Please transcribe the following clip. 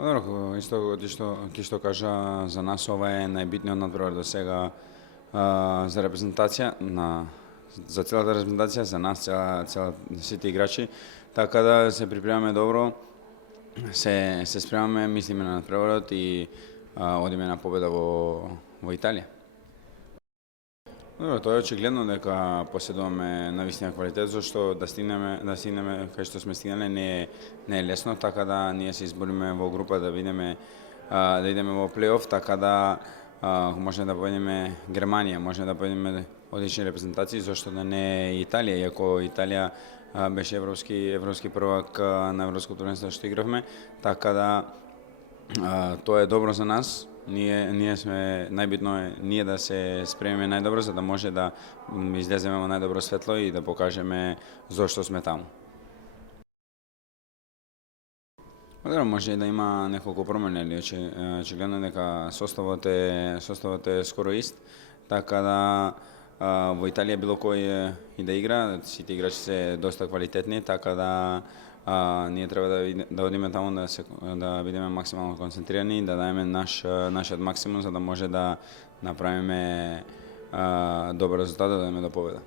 Добро, исто ти што кажа, за нас ова е најбитниот надпревар до сега за репрезентација за целата репрезентација, за нас цела сите играчи, така да се припремаме добро, се спремаме, мислиме на надпреварот и одиме на победа во Италија. Добро, тоа е очигледно дека поседуваме навистина квалитет, зашто да стигнеме кај што сме стигнале не е лесно, така да ние се избориме во група да идеме во плейоф, така да можеме да победиме Германија, можеме да победиме одлични репрезентации, зашто да не е Италија, иако Италија беше европски првак на европското првенство што игравме, така да тоа е добро за нас. Ние сме најбитно е ние да се спремиме најдобро за да може да излеземе во најдобро светло и да покажеме зошто сме таму. Добро, може и да има неколку промени, али очигледно дека составот е скоро ист, така да во Италија било кој и да игра, сите играчи се доста квалитетни, така да ние треба да одиме таму да бидеме максимално концентрирани, да дадеме нашиот максимум за да може да направиме добар резултат, да дадеме до победа.